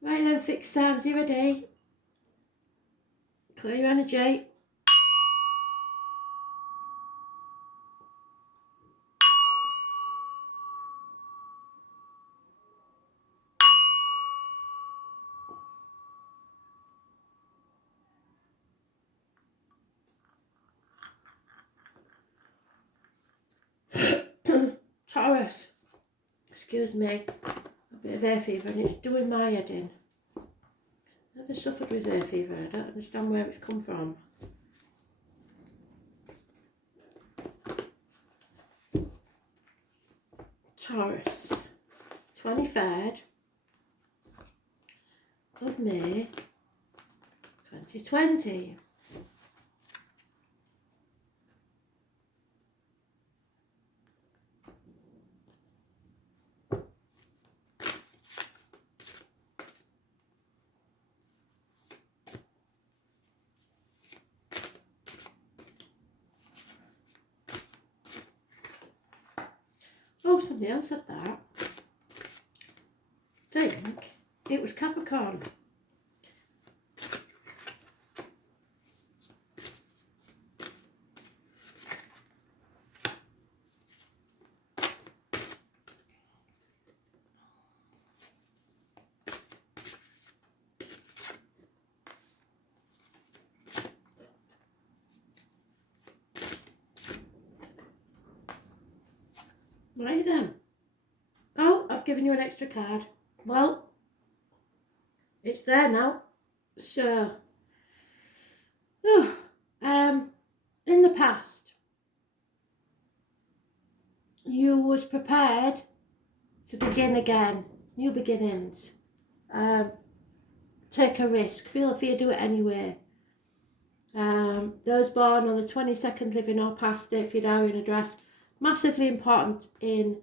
Right then, fixed signs, you ready? Clear your energy. Taurus, excuse me, a bit of hay fever and it's doing my head in. Never suffered with hay fever, I don't understand where it's come from. Taurus, 23rd of May 2020. Oh, somebody else said that. I think it was Capricorn. Right then. Oh, I've given you an extra card. Well, it's there now. So, in the past, you was prepared to begin again, new beginnings. Take a risk, feel a fear, do it anyway. Those born on the 22nd living or past date for your diary and address, massively important in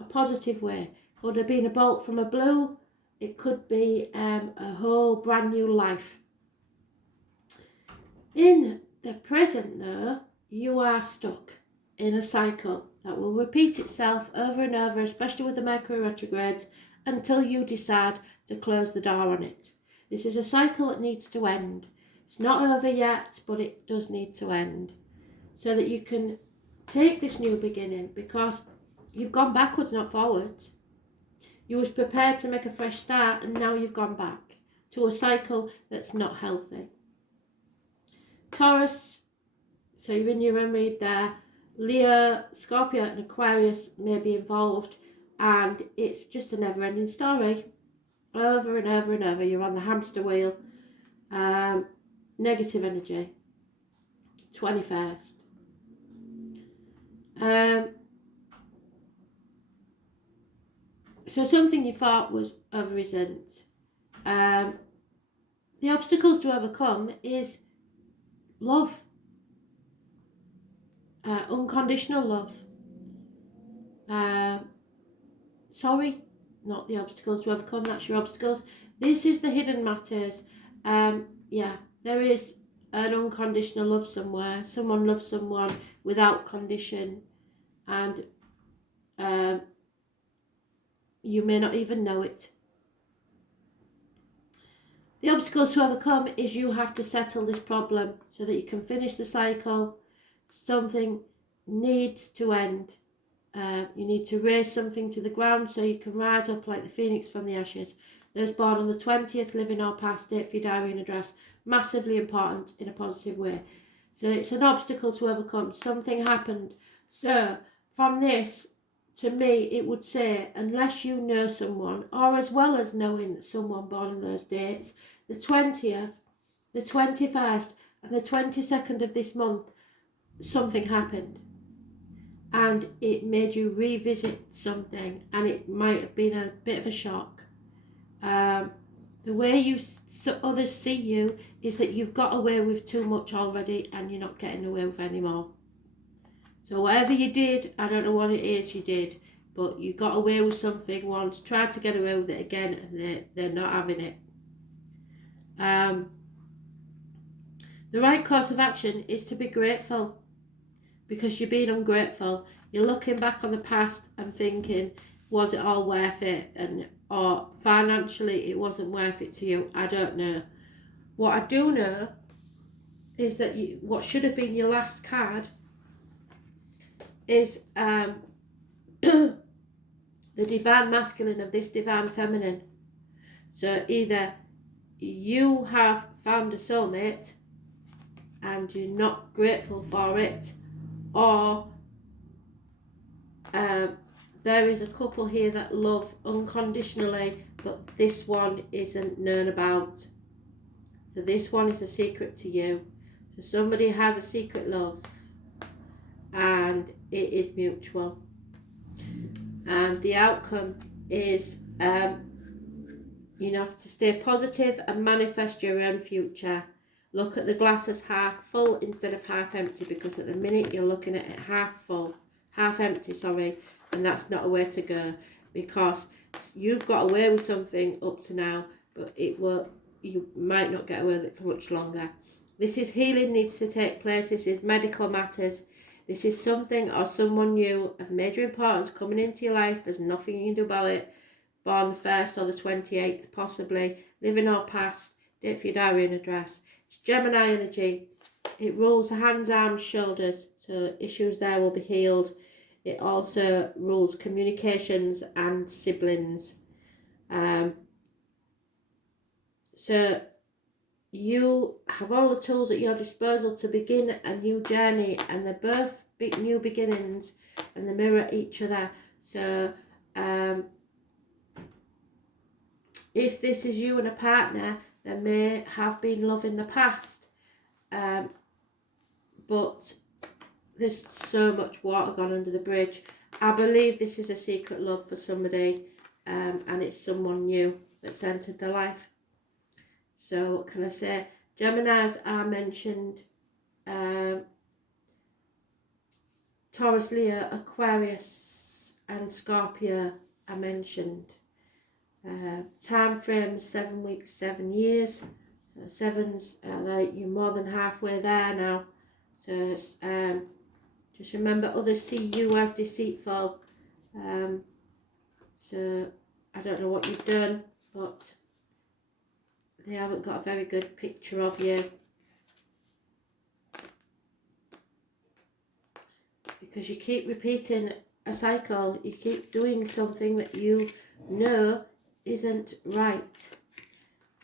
a positive way. Could have been a bolt from a blue, it could be a whole brand new life. In the present though, you are stuck in a cycle that will repeat itself over and over, especially with the Mercury retrogrades, until you decide to close the door on it. This is a cycle that needs to end. It's not over yet, but it does need to end so that you can take this new beginning, because you've gone backwards, not forwards. You was prepared to make a fresh start and now you've gone back to a cycle that's not healthy. Taurus, so you're in your own read there. Leo, Scorpio and Aquarius may be involved, and it's just a never-ending story. Over and over and over, you're on the hamster wheel. Negative energy. 21st. So something you thought was over isn't. The obstacles to overcome is love. Unconditional love. Sorry, not the obstacles to overcome, that's your obstacles. This is the hidden matters. Yeah, there is an unconditional love somewhere. Someone loves someone without condition, and you may not even know it. The obstacles to overcome is you have to settle this problem so that you can finish the cycle. Something needs to end. You need to raise something to the ground so you can rise up like the phoenix from the ashes. Those born on the 20th, living or past date for your diary and address, massively important in a positive way. So it's an obstacle to overcome. Something happened. So from this, to me, it would say, unless you know someone, or as well as knowing someone born on those dates, the 20th, the 21st, and the 22nd of this month, something happened. And it made you revisit something, and it might have been a bit of a shock. The way others see you is that you've got away with too much already and you're not getting away with any more. So whatever you did, I don't know what it is you did, but you got away with something once, tried to get away with it again, and they're not having it. The right course of action is to be grateful, because you're being ungrateful. You're looking back on the past and thinking, was it all worth it? or financially it wasn't worth it to you. I don't know. What I do know is that what should have been your last card is the divine masculine of this divine feminine. So either you have found a soulmate and you're not grateful for it, or there is a couple here that love unconditionally, but this one isn't known about. So this one is a secret to you. So somebody has a secret love and it is mutual. And the outcome is you have to stay positive and manifest your own future. Look at the glass as half full instead of half empty, because at the minute you're looking at it half full, half empty, sorry, and that's not a way to go, because you've got away with something up to now, but you might not get away with it for much longer. This is healing needs to take place. This is medical matters. This is something or someone new of major importance coming into your life. There's nothing you can do about it. Born the 1st or the 28th, possibly. Living or past. Date for your diary and address. It's Gemini energy. It rules the hands, arms, shoulders. So issues there will be healed. It also rules communications and siblings. So you have all the tools at your disposal to begin a new journey, and they're both big new beginnings and they mirror each other. So if this is you and a partner, there may have been love in the past, but there's so much water gone under the bridge. I believe this is a secret love for somebody, and it's someone new that's entered their life. So what can I say? Geminis are mentioned. Taurus, Leo, Aquarius and Scorpio are mentioned. Time frame 7 weeks, 7 years. So sevens are like you're more than halfway there now. So just remember, others see you as deceitful. So I don't know what you've done, but they haven't got a very good picture of you, because you keep repeating a cycle. You keep doing something that you know isn't right.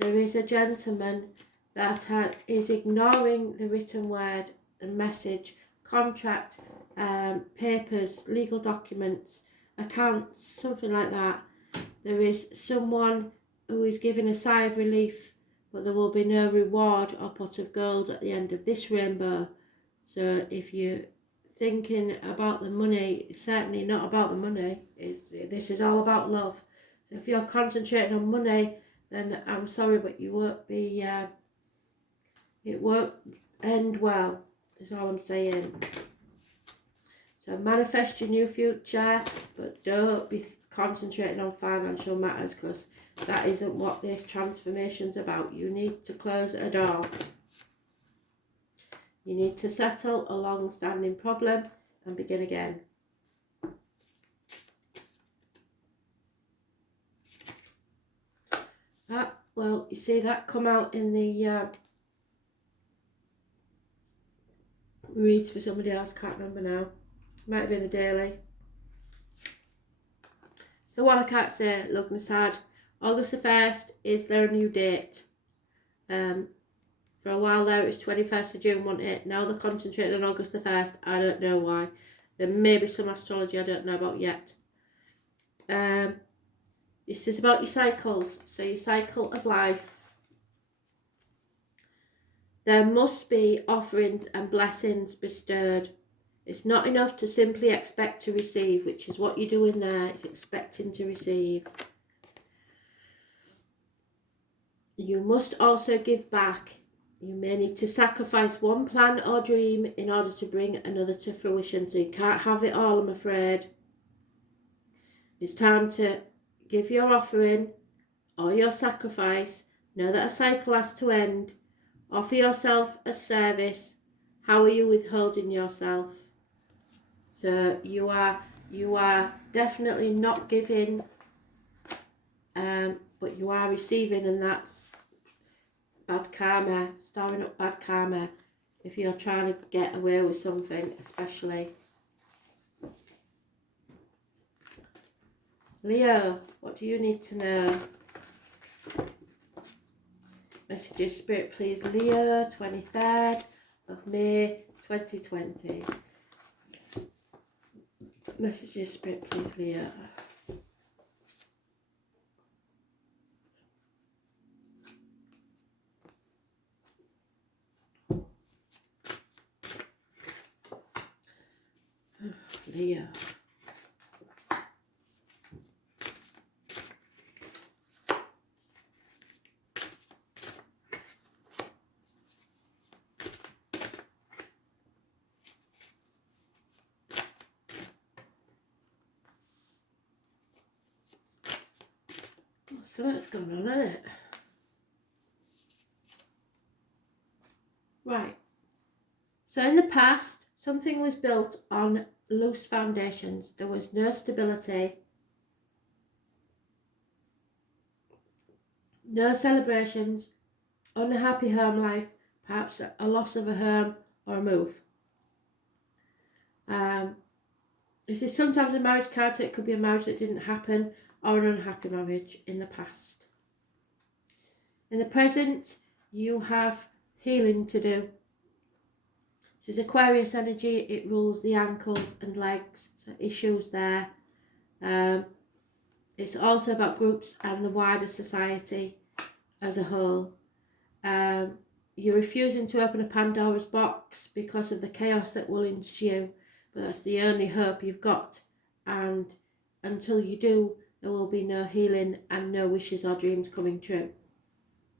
There is a gentleman that is ignoring the written word, the message, contract, papers, legal documents, accounts, something like that. There is someone who is giving a sigh of relief, but there will be no reward or pot of gold at the end of this rainbow. So if you're thinking about the money, it's certainly not about the money. This is all about love. So if you're concentrating on money, then I'm sorry, but you won't be, it won't end well, is all I'm saying. So manifest your new future, but don't be concentrating on financial matters, because that isn't what this transformation's about. You need to close a door. You need to settle a long-standing problem and begin again. Well, you see that come out in the reads for somebody else, can't remember now. Might be the daily. So what I can't say, looking aside, August the 1st, is there a new date? For a while there it was 21st of June, wasn't it? Now they're concentrating on August the 1st. I don't know why. There may be some astrology I don't know about yet. This is about your cycles. So your cycle of life. There must be offerings and blessings bestowed. It's not enough to simply expect to receive, which is what you're doing there. It's expecting to receive. You must also give back. You may need to sacrifice one plan or dream in order to bring another to fruition. So you can't have it all, I'm afraid. It's time to give your offering or your sacrifice. Know that a cycle has to end. Offer yourself a service. How are you withholding yourself? So you are definitely not giving but you are receiving, and that's bad karma, storing up bad karma if you're trying to get away with something, especially. Leo, what do you need to know? Messages, Spirit, please. Leo, 23rd of May, 2020. Messages, Spirit, please, Leo. Leo. So what's going on, isn't it? Right. So in the past, something was built on loose foundations. There was no stability, no celebrations, unhappy home life, perhaps a loss of a home or a move. This is sometimes a marriage card, so it could be a marriage that didn't happen or an unhappy marriage in the past. In the present, you have healing to do. This is Aquarius energy. It rules the ankles and legs, so issues there. It's also about groups and the wider society as a whole. You're refusing to open a Pandora's box because of the chaos that will ensue, but that's the only hope you've got. And until you do, there will be no healing and no wishes or dreams coming true.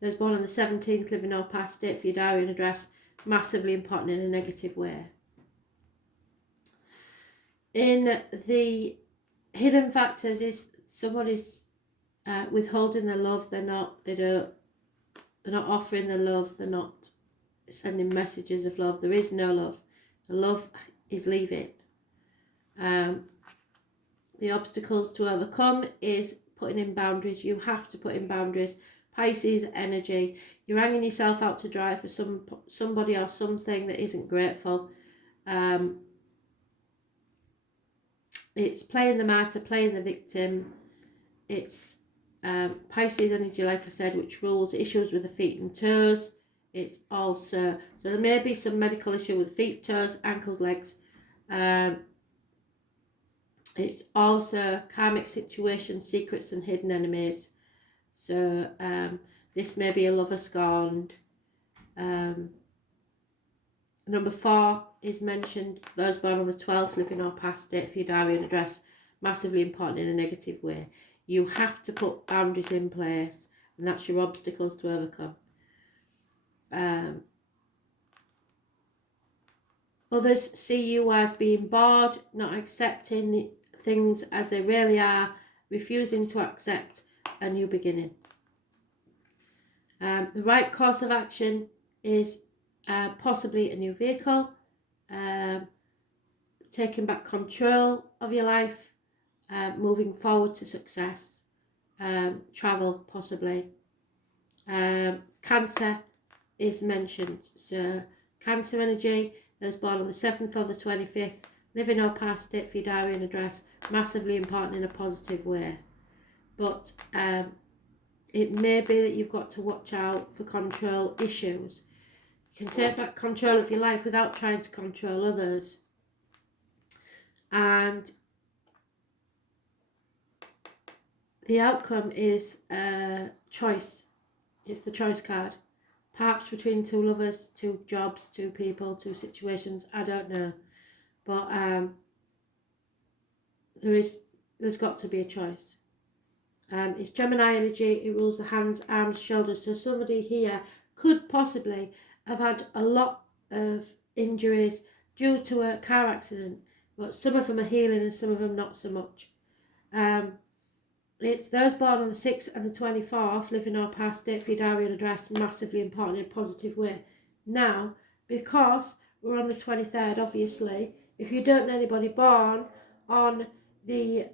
Those born on the 17th, living or past, date for your diary and address, massively important in a negative way. In the hidden factors is somebody's withholding their love. They're not offering their love. They're not sending messages of love. There is no love. The love is leaving. The obstacles to overcome is putting in boundaries. You have to put in boundaries. Pisces energy. You're hanging yourself out to dry for somebody or something that isn't grateful. It's playing the martyr, playing the victim. It's Pisces energy, like I said, which rules issues with the feet and toes. It's also, so there may be some medical issue with feet, toes, ankles, legs. It's also karmic situations, secrets and hidden enemies. So this may be a lover scorned. Number 4 is mentioned, those born on the 12th, living or past, date for your diary and address, massively important in a negative way. You have to put boundaries in place, and that's your obstacles to overcome. Others see you as being bored, not accepting things as they really are, refusing to accept a new beginning. The right course of action is possibly a new vehicle, taking back control of your life, moving forward to success, travel possibly. Cancer is mentioned, so Cancer energy, those born on the 7th or the 25th, living or past, date for your diary and address, massively important in a positive way. But it may be that you've got to watch out for control issues. You can take back control of your life without trying to control others. And the outcome is choice. It's the choice card. Perhaps between two lovers, two jobs, two people, two situations. I don't know. But there's got to be a choice. It's Gemini energy. It rules the hands, arms, shoulders. So somebody here could possibly have had a lot of injuries due to a car accident, but some of them are healing and some of them not so much. It's those born on the 6th and the 24th, living or past, date for your diary and address, massively important in a positive way. Now, because we're on the 23rd, obviously, if you don't know anybody born on the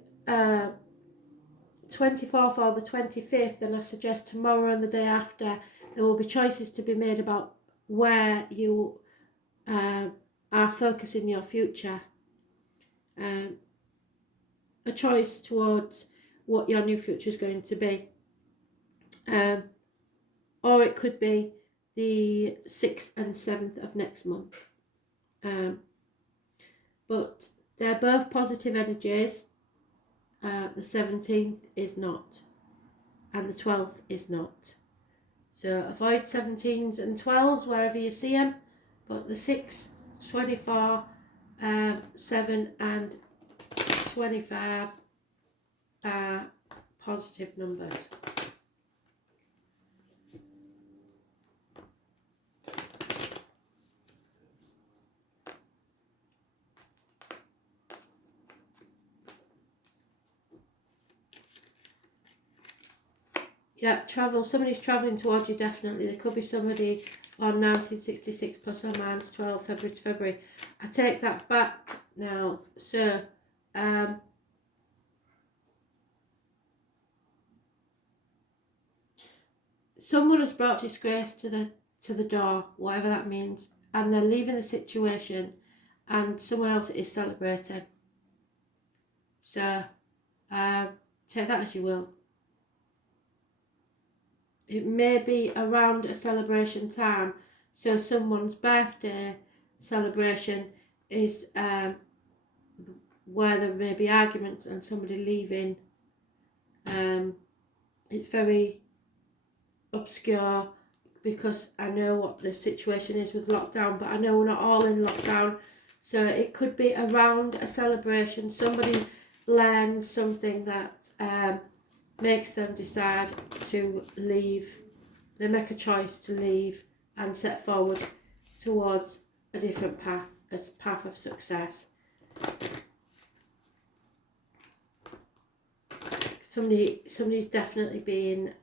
24th or the 25th, then I suggest tomorrow and the day after there will be choices to be made about where you are focusing your future. A choice towards what your new future is going to be. Or it could be the 6th and 7th of next month. But they're both positive energies. The 17th is not, and the 12th is not. So avoid 17s and 12s wherever you see them, but the 6, 24, 7 and 25 are positive numbers. Yeah, travel. Somebody's travelling towards you, definitely. There could be somebody on 1966 plus or minus 12 February to February. I take that back now. So, someone has brought disgrace to the door, whatever that means, and they're leaving the situation, and someone else is celebrating. So, take that as you will. It may be around a celebration time, so someone's birthday celebration is where there may be arguments and somebody leaving. It's very obscure because I know what the situation is with lockdown, but I know we're not all in lockdown, so it could be around a celebration. Somebody learns something that makes them decide to leave. They make a choice to leave and set forward towards a different path, a path of success. Somebody's definitely being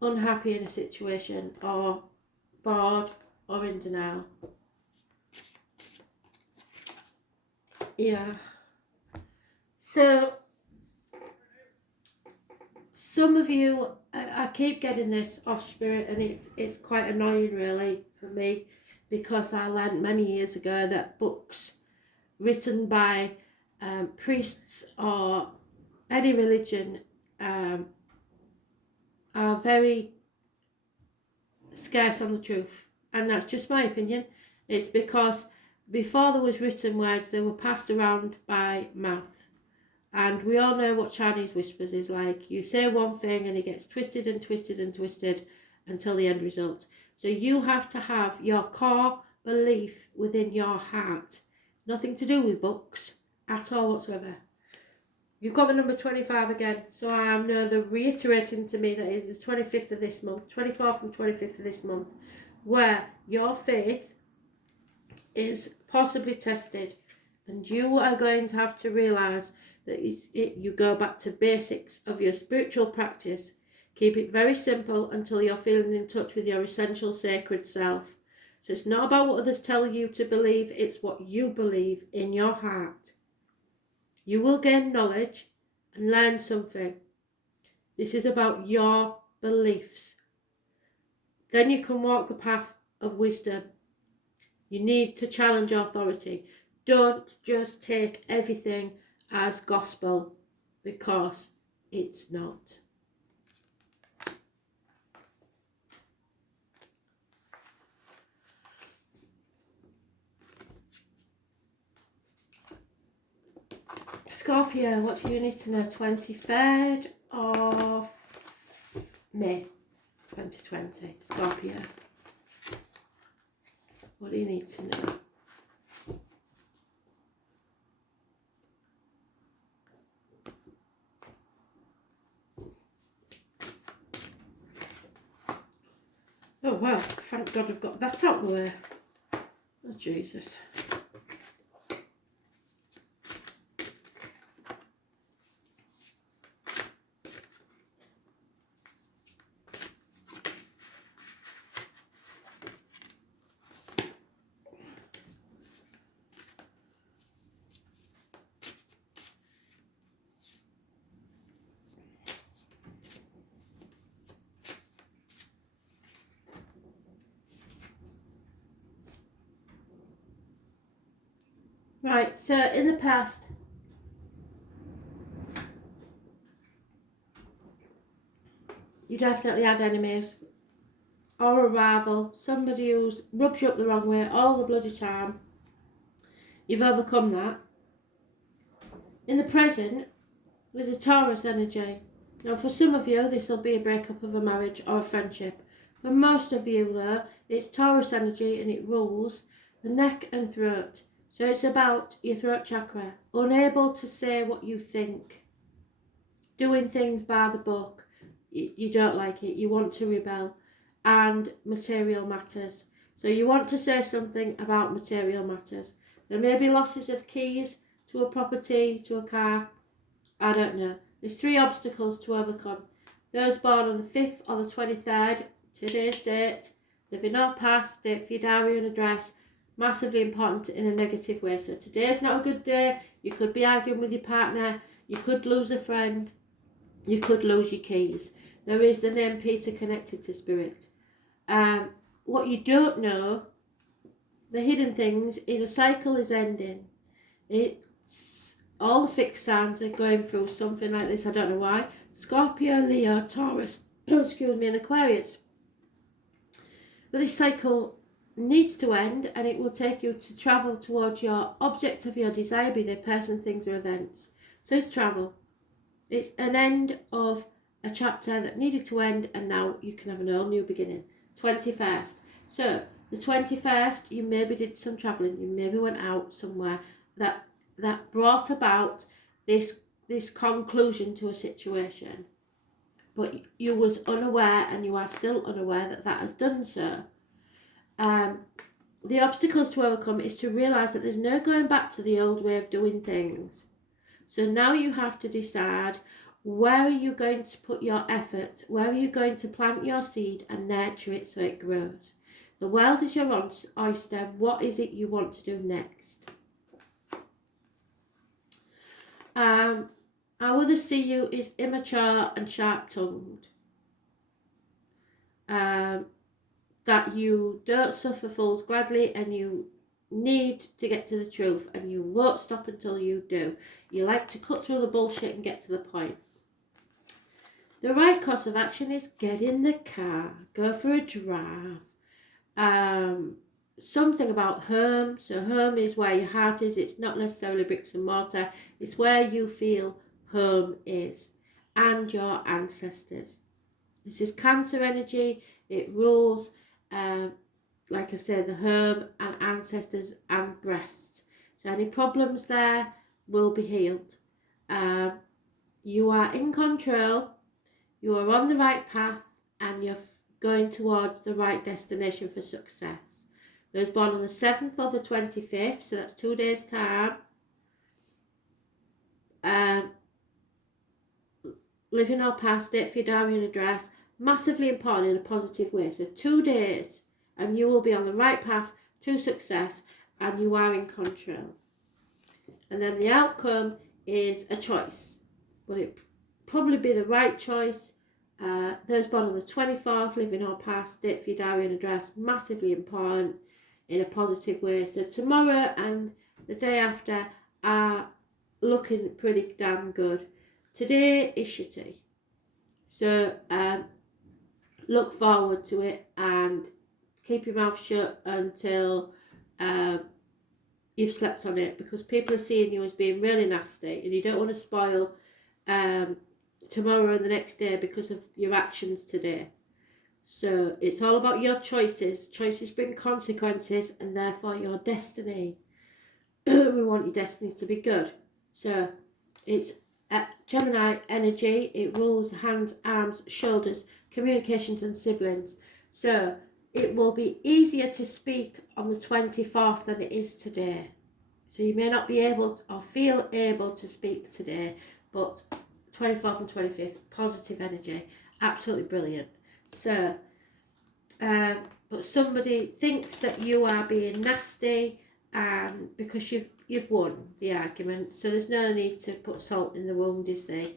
unhappy in a situation, or bored, or in denial. Yeah. So some of you, I keep getting this off spirit, and it's quite annoying really for me, because I learned many years ago that books written by priests or any religion are very scarce on the truth, and that's just my opinion. It's because before there was written words, they were passed around by mouth. And we all know what Chinese whispers is like. You say one thing and it gets twisted and twisted and twisted until the end result. So you have to have your core belief within your heart. Nothing to do with books at all whatsoever. You've got the number 25 again. So I know they're reiterating to me that it is the 25th of this month, 24th and 25th of this month, where your faith is possibly tested. And you are going to have to realise that you go back to basics of your spiritual practice. Keep it very simple until you're feeling in touch with your essential sacred self. So it's not about what others tell you to believe, it's what you believe in your heart. You will gain knowledge and learn something. This is about your beliefs. Then you can walk the path of wisdom. You need to challenge authority. Don't just take everything as gospel, because it's not. Scorpio, what do you need to know? 23rd of May 2020. Scorpio, what do you need to know? Oh well, thank God I've got that out of the way. Oh Jesus. Right, so in the past, you definitely had enemies or a rival, somebody who's rubs you up the wrong way all the bloody time. You've overcome that. In the present, there's a Taurus energy. Now, for some of you, this will be a breakup of a marriage or a friendship. For most of you, though, it's Taurus energy and it rules the neck and throat. So it's about your throat chakra, unable to say what you think, doing things by the book, you don't like it, you want to rebel, and material matters. So you want to say something about material matters. There may be losses of keys to a property, to a car, I don't know. There's 3 obstacles to overcome. Those born on the 5th or the 23rd, today's date, living or past, date for your diary and address, massively important in a negative way. So today's not a good day. You could be arguing with your partner. You could lose a friend. You could lose your keys. There is the name Peter connected to spirit. What you don't know, the hidden things, is a cycle is ending. All the fixed signs are going through something like this. I don't know why. Scorpio, Leo, Taurus, excuse me, and Aquarius. But this cycle needs to end, and it will take you to travel towards your object of your desire, be they person, things, or events. So it's travel. It's an end of a chapter that needed to end, and now you can have an all new beginning. 21st. So the 21st, you maybe did some travelling. You maybe went out somewhere that brought about this conclusion to a situation, but you was unaware, and you are still unaware that has done so. The obstacles to overcome is to realise that there's no going back to the old way of doing things. So now you have to decide, where are you going to put your effort? Where are you going to plant your seed and nurture it so it grows? The world is your oyster. What is it you want to do next? How others see you is immature and sharp-tongued. That you don't suffer fools gladly, and you need to get to the truth, and you won't stop until you do. You like to cut through the bullshit and get to the point. The right course of action is get in the car, go for a drive. Something about home. So home is where your heart is. It's not necessarily bricks and mortar. It's where you feel home is, and your ancestors. This is Cancer energy. It rules, like I said, the home and ancestors and breasts. So any problems there will be healed. You are in control. You are on the right path, and you're going towards the right destination for success. Those born on the 7th or the 25th, so that's 2 days' time. Living or past, date for your diary and address, massively important in a positive way. So 2 days, and you will be on the right path to success, and you are in control. And then the outcome is a choice, but it probably be the right choice. Those born on the 24th, living or past, date for your diary and address, massively important in a positive way. So tomorrow and the day after are looking pretty damn good. Today is shitty. So look forward to it, and keep your mouth shut until you've slept on it, because people are seeing you as being really nasty, and you don't want to spoil tomorrow and the next day because of your actions today. So it's all about your choices. Choices bring consequences, and therefore your destiny. We want your destiny to be good. So it's Gemini energy. It rules hands, arms, shoulders, communications and siblings. So it will be easier to speak on the 24th than it is today. So you may not be able or feel able to speak today, but 24th and 25th, positive energy, absolutely brilliant. So, but somebody thinks that you are being nasty, because you've won the argument. So there's no need to put salt in the wound, is there?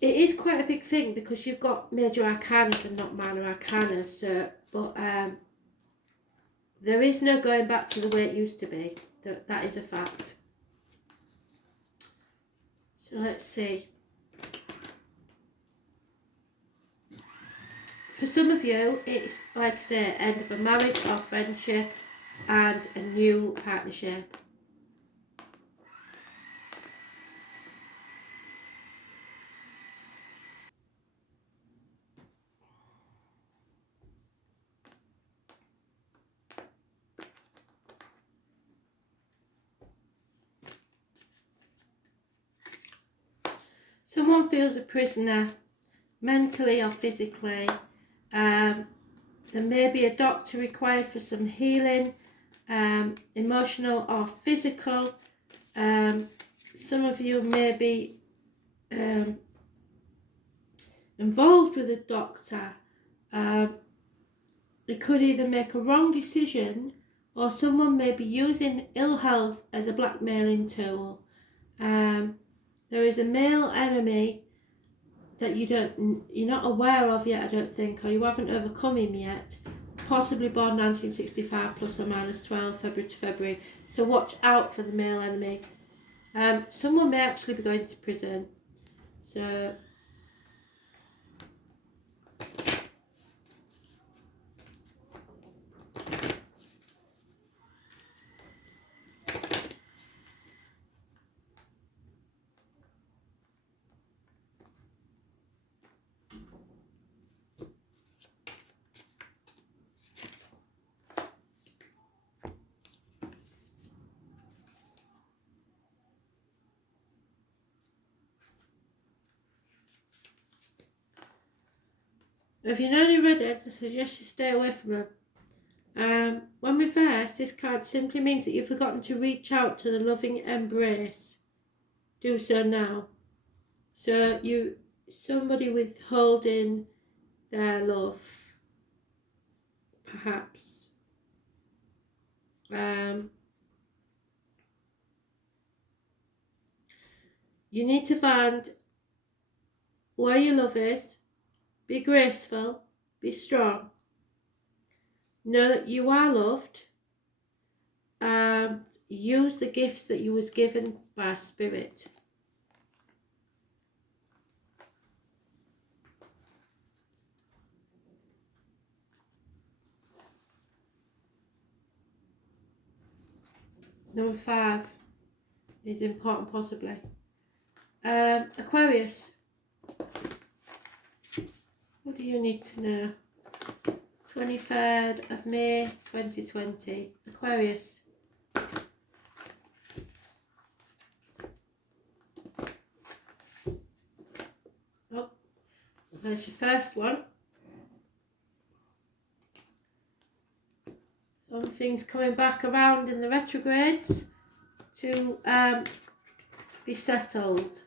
It is quite a big thing, because you've got major arcana and not minor arcana. So, but There is no going back to the way it used to be. That is a fact. So let's see. For some of you, it's, like I say, end of a marriage or friendship and a new partnership. Someone feels a prisoner, mentally or physically. There may be a doctor required for some healing, emotional or physical. Some of you may be involved with a doctor. They could either make a wrong decision, or someone may be using ill health as a blackmailing tool. There is a male enemy that you're not aware of yet, I don't think, or you haven't overcome him yet. Possibly born 1965 plus or minus 12, February to February. So watch out for the male enemy. Someone may actually be going to prison. So if you're not ready, I suggest you stay away from them. When reversed, this card simply means that you've forgotten to reach out to the loving embrace. Do so now. So somebody withholding their love, perhaps. You need to find where your love is. Be graceful, be strong. Know that you are loved, and use the gifts that you was given by Spirit. Number 5 is important, possibly. Aquarius. What do you need to know? 23rd of May 2020. Aquarius. Oh, there's your first one. Something's coming back around in the retrogrades to be settled.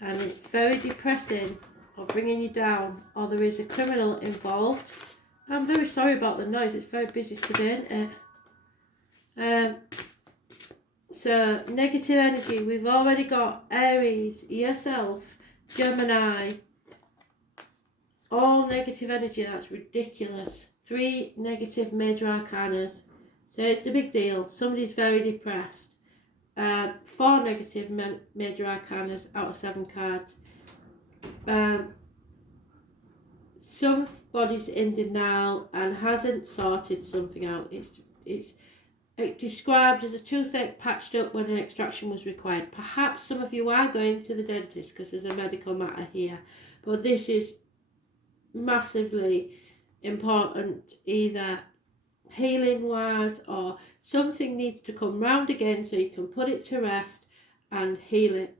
And it's very depressing, or bringing you down, or there is a criminal involved. I'm very sorry about the noise, it's very busy today, isn't it? So, negative energy, we've already got Aries, yourself, Gemini, all negative energy. That's ridiculous. 3 negative major arcanas. So it's a big deal. Somebody's very depressed. 4 negative major arcanas out of 7 cards. Somebody's in denial and hasn't sorted something out. It's described as a toothache patched up when an extraction was required. Perhaps some of you are going to the dentist because there's a medical matter here, but this is massively important, either healing wise, or something needs to come round again so you can put it to rest and heal it.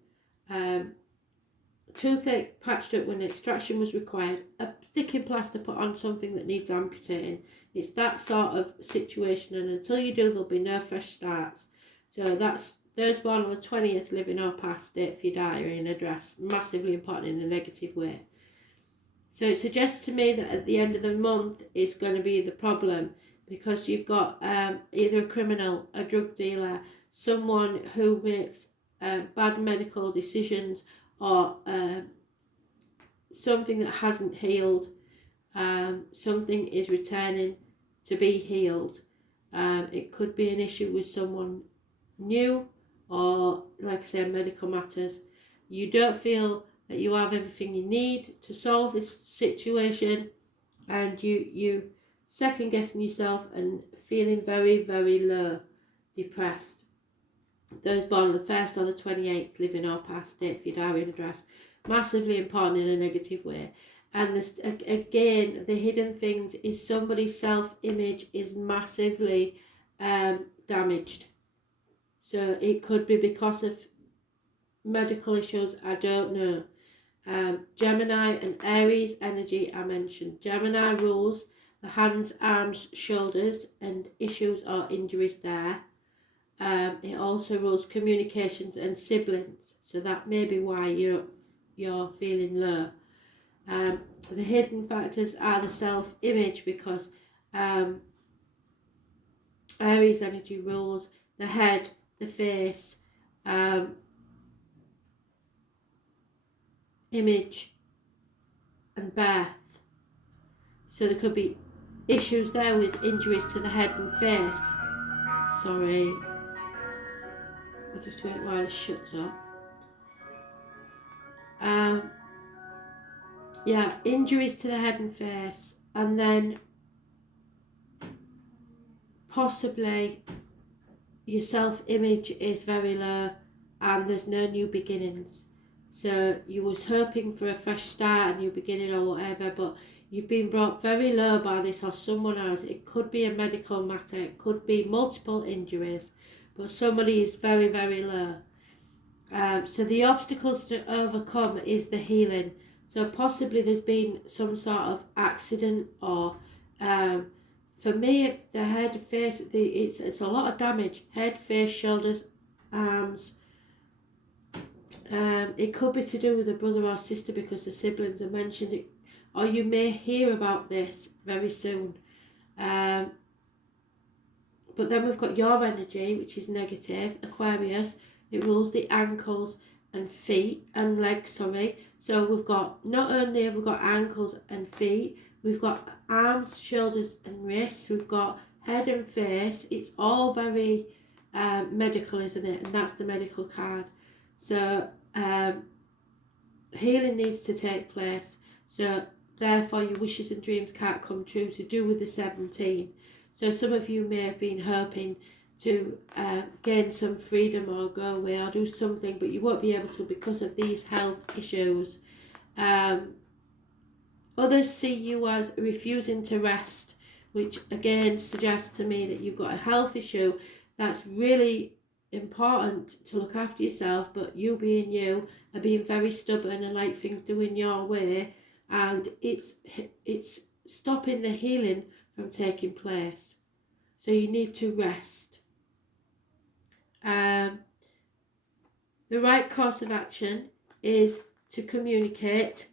Toothache patched up when extraction was required. A sticking plaster put on something that needs amputating. It's that sort of situation, and until you do, there'll be no fresh starts. So that's those born on the 20th, living or past, date for your diary and address. Massively important in a negative way. So it suggests to me that at the end of the month is going to be the problem, because you've got either a criminal, a drug dealer, someone who makes bad medical decisions, or something that hasn't healed. Something is returning. to be healed. It could be an issue with someone new, or like I say, medical matters. You don't feel that you have everything you need to solve this situation, and you second guessing yourself and feeling very, very low, depressed. Those born on the 1st or the 28th, living or past date for your diary address, massively important in a negative way. And this, again, the hidden things is somebody's self-image is massively damaged. So it could be because of medical issues, I don't know. Gemini and Aries energy I mentioned. Gemini rules the hands, arms, shoulders, and issues or injuries there. It also rules communications and siblings, so that may be why you're feeling low. The hidden factors are the self-image, because Aries energy rules the head, the face, image and birth. So there could be issues there with injuries to the head and face. Sorry, I'll just wait while it shuts up. Yeah, injuries to the head and face, and then possibly your self-image is very low and there's no new beginnings. So you was hoping for a fresh start, a new beginning or whatever, but you've been brought very low by this, or someone else. It could be a medical matter, it could be multiple injuries, but somebody is very, very low. So the obstacles to overcome is the healing. So possibly there's been some sort of accident, or for me, the head, face, it's a lot of damage. Head, face, shoulders, arms. It could be to do with a brother or sister, because the siblings are mentioned, it, or you may hear about this very soon. But then we've got your energy, which is negative, Aquarius. It rules the ankles and feet and legs, sorry. So we've got, not only have we got ankles and feet, we've got arms, shoulders and wrists, we've got head and face. It's all very medical, isn't it? And that's the medical card. So healing needs to take place. So therefore your wishes and dreams can't come true, to do with the 17. So some of you may have been hoping to gain some freedom or go away or do something, but you won't be able to because of these health issues. Others see you as refusing to rest, which again suggests to me that you've got a health issue that's really important to look after yourself, but you being you are being very stubborn and like things doing your way, and it's stopping the healing from taking place. So you need to rest. The right course of action is to communicate,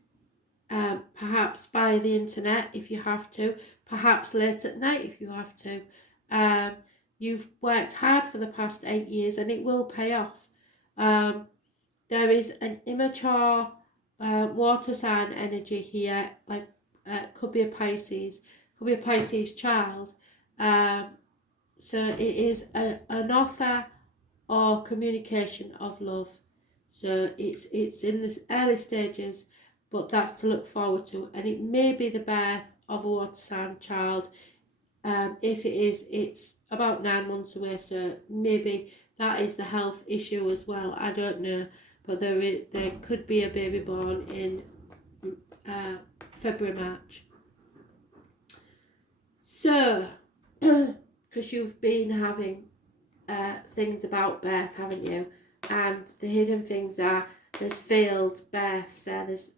perhaps by the internet if you have to, perhaps late at night if you have to. You've worked hard for the past 8 years and it will pay off. There is an immature water sign energy here, like could be a Pisces child. So it is an offer or communication of love. So it's in the early stages, but that's to look forward to. And it may be the birth of a water sign child. If it is, it's about 9 months away, so maybe that is the health issue as well. I don't know, but there could be a baby born in February, March. So, because you've been having things about birth, haven't you? And the hidden things are, there's failed births there. There's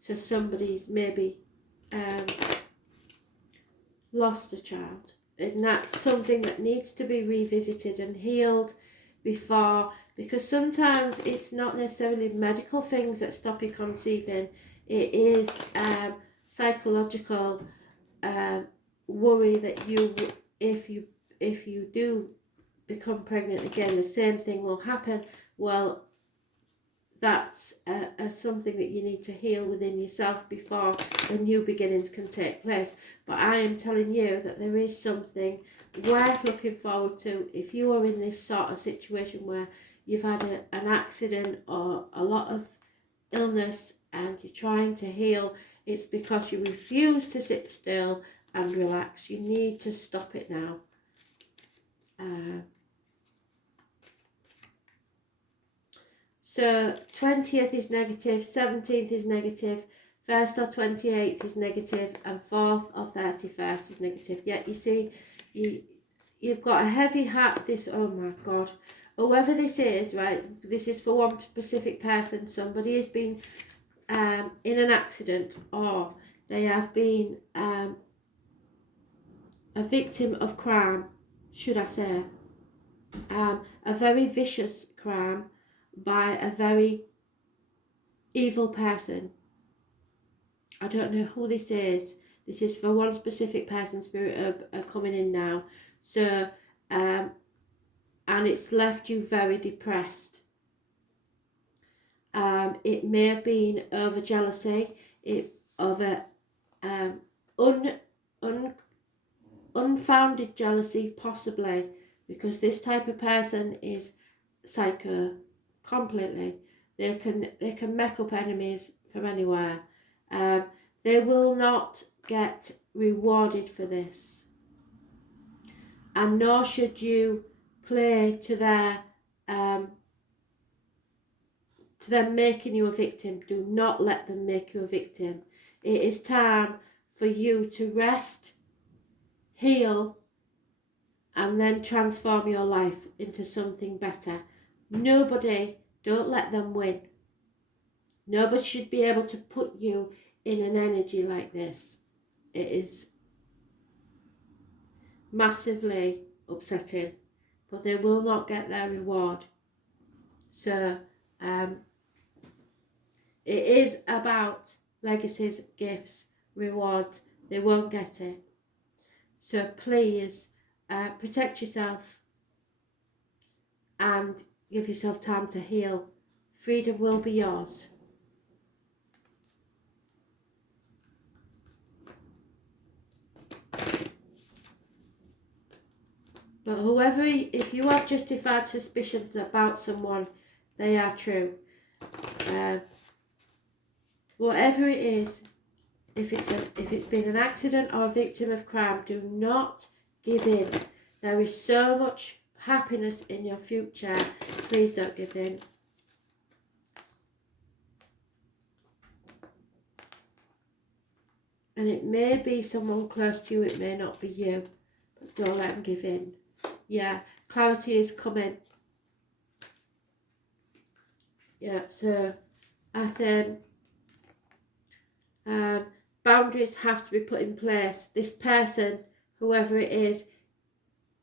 so somebody's maybe lost a child, and that's something that needs to be revisited and healed before, because sometimes it's not necessarily medical things that stop you conceiving. It is psychological worry that you, if you do become pregnant again, the same thing will happen. Well, that's something that you need to heal within yourself before the new beginnings can take place. But I am telling you that there is something worth looking forward to. If you are in this sort of situation where you've had an accident or a lot of illness and you're trying to heal, it's because you refuse to sit still and relax. You need to stop it now. So 20th is negative, 17th is negative, 1st or 28th is negative, and 4th or 31st is negative. Yet you see, you've got a heavy hat. This, oh my God, whoever this is, right? This is for one specific person. Somebody has been in an accident, or they have been a victim of crime, should I say, a very vicious crime by a very evil person. I don't know who this is. This is for one specific person. Spirit are coming in now. So, and it's left you very depressed. It may have been over jealousy, over unfounded jealousy, possibly, because this type of person is psycho completely. They can make up enemies from anywhere. They will not get rewarded for this, and nor should you play to them making you a victim. Do not let them make you a victim. It is time for you to rest, heal, and then transform your life into something better. Nobody, don't let them win. Nobody should be able to put you in an energy like this. It is massively upsetting, but they will not get their reward. So it is about legacies, gifts, rewards. They won't get it. So please protect yourself and give yourself time to heal. Freedom will be yours. But whoever, if you have justified suspicions about someone, they are true. Whatever it is, if it's been an accident or a victim of crime, do not give in. There is so much happiness in your future. Please don't give in. And it may be someone close to you, it may not be you, but don't let them give in. Yeah, clarity is coming. Yeah, so I think boundaries have to be put in place. This person, whoever it is,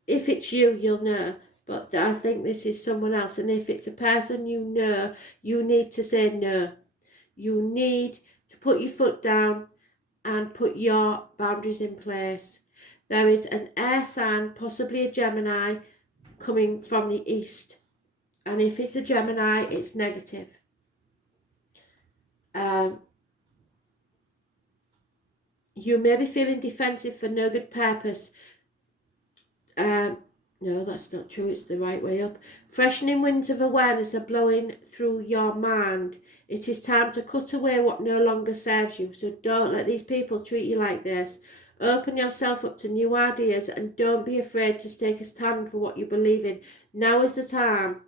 if it's you, you'll know. But I think this is someone else. And if it's a person you know, you need to say no. You need to put your foot down and put your boundaries in place. There is an air sign, possibly a Gemini, coming from the east. And if it's a Gemini, it's negative. You may be feeling defensive for no good purpose. No, that's not true. It's the right way up. Freshening winds of awareness are blowing through your mind. It is time to cut away what no longer serves you. So don't let these people treat you like this. Open yourself up to new ideas and don't be afraid to take a stand for what you believe in. Now is the time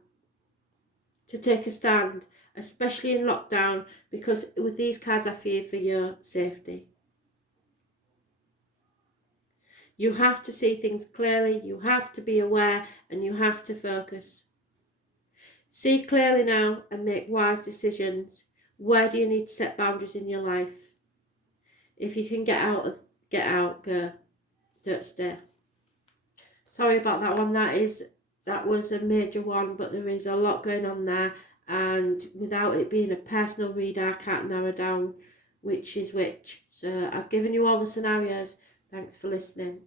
to take a stand, especially in lockdown, because with these cards I fear for your safety. You have to see things clearly, you have to be aware, and you have to focus. See clearly now and make wise decisions. Where do you need to set boundaries in your life? If you can get out, go. Don't stay. Sorry about that one. That was a major one, but there is a lot going on there, and without it being a personal reader, I can't narrow down which is which. So I've given you all the scenarios. Thanks for listening.